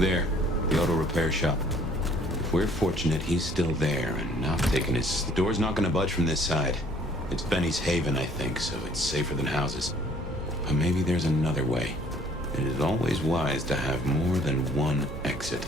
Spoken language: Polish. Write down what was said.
There, the auto repair shop. If we're fortunate, he's still there and not taking his... The door's not gonna budge from this side. It's Benny's haven, I think, so it's safer than houses. But maybe there's another way. It is always wise to have more than one exit.